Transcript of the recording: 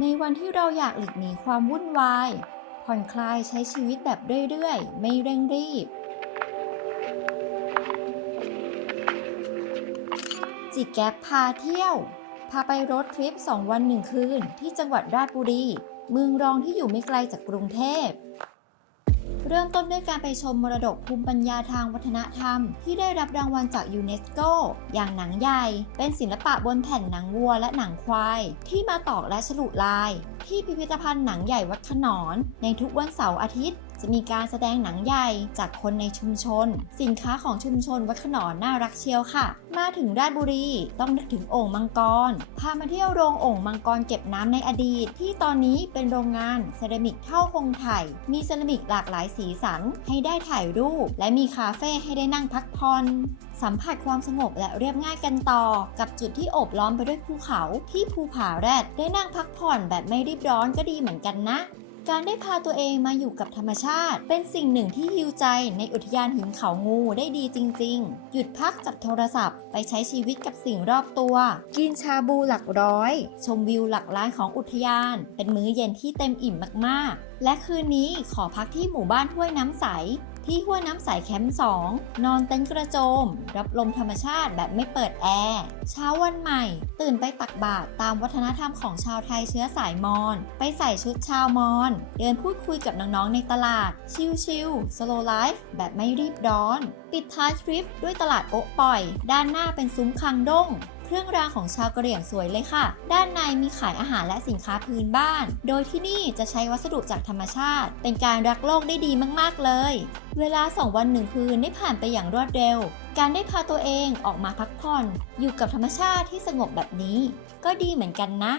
ในวันที่เราอยากหลีกหนีความวุ่นวาย ผ่อนคลายใช้ชีวิตแบบเรื่อยๆ ไม่เร่งรีบ จิกแก๊ปพาเที่ยว พาไปรถทริป 2 วัน 1 คืน ที่จังหวัดราชบุรี เมืองรองที่อยู่ไม่ไกลจากกรุงเทพ เริ่มต้นด้วยการไปชมมรดกภูมิปัญญาทางวัฒนธรรม ที่ได้รับรางวัลจากยูเนสโก อย่างหนังใหญ่ เป็นศิลปะบนแผ่นหนังวัวและหนังควาย ที่มาตอกและฉลุลาย ที่พิพิธภัณฑ์หนังใหญ่วัดขนอน ในทุกวันเสาร์อาทิตย์ จะมีการแสดงหนังใหญ่จากคนในชุมชน สินค้าของชุมชนวัดขนอนน่ารักเชียวค่ะ มาถึงราชบุรีต้องนึกถึงโอ่งมังกร พามาเที่ยวโรงโอ่งมังกรเก็บน้ำในอดีต ที่ตอนนี้เป็นโรงงานเซรามิกเท่าคงไถ่มีเซรามิกหลากหลายสีสันให้ได้ถ่ายรูป และมีคาเฟ่ให้ได้นั่งพักผ่อนสัมผัสความสงบและเรียบง่ายกันต่อ กับจุดที่โอบล้อมไปด้วยภูเขาที่ภูผาแรดได้นั่งพักผ่อนแบบไม่รีบร้อนก็ดีเหมือนกันนะ การได้พาตัวเองมาอยู่กับธรรมชาติ เป็นสิ่งหนึ่งที่ฮิวใจในอุทยานหินเขางูได้ดีจริง ๆ หยุดพักจากโทรศัพท์ไปใช้ชีวิตกับสิ่งรอบตัว กินชาบูหลักร้อย ชมวิวหลักล้านของอุทยาน เป็นมื้อเย็นที่เต็มอิ่มมากๆ และคืนนี้ขอพักที่หมู่บ้านห้วยน้ำใส ที่ห้วยน้ำใสแคมป์2นอนเต็นท์กระโจม รับลมธรรมชาติแบบไม่เปิดแอร์เช้าวันใหม่ ตื่นไปตักบาตรตามวัฒนธรรมของชาวไทยเชื้อสายมอญไปใส่ชุดชาวมอญเดินพูดคุยกับน้องๆในตลาด ชิลๆ slow life แบบไม่รีบร้อน ปิดท้ายทริปด้วยตลาดโอ๊ะปล่อย ด้านหน้าเป็นซุ้มคังด้งเครื่องรางของชาวกะเหรี่ยงสวยเลยค่ะ ด้านในมีขายอาหารและสินค้าพื้นบ้าน โดยที่นี่จะใช้วัสดุจากธรรมชาติ เป็นการรักโลกได้ดีมาก ๆ เลย เวลา 2 วันหนึ่งคืนได้ผ่านไปอย่างรวดเร็ว การได้พาตัวเองออกมาพักผ่อน อยู่กับธรรมชาติที่สงบแบบนี้ ก็ดีเหมือนกันนะ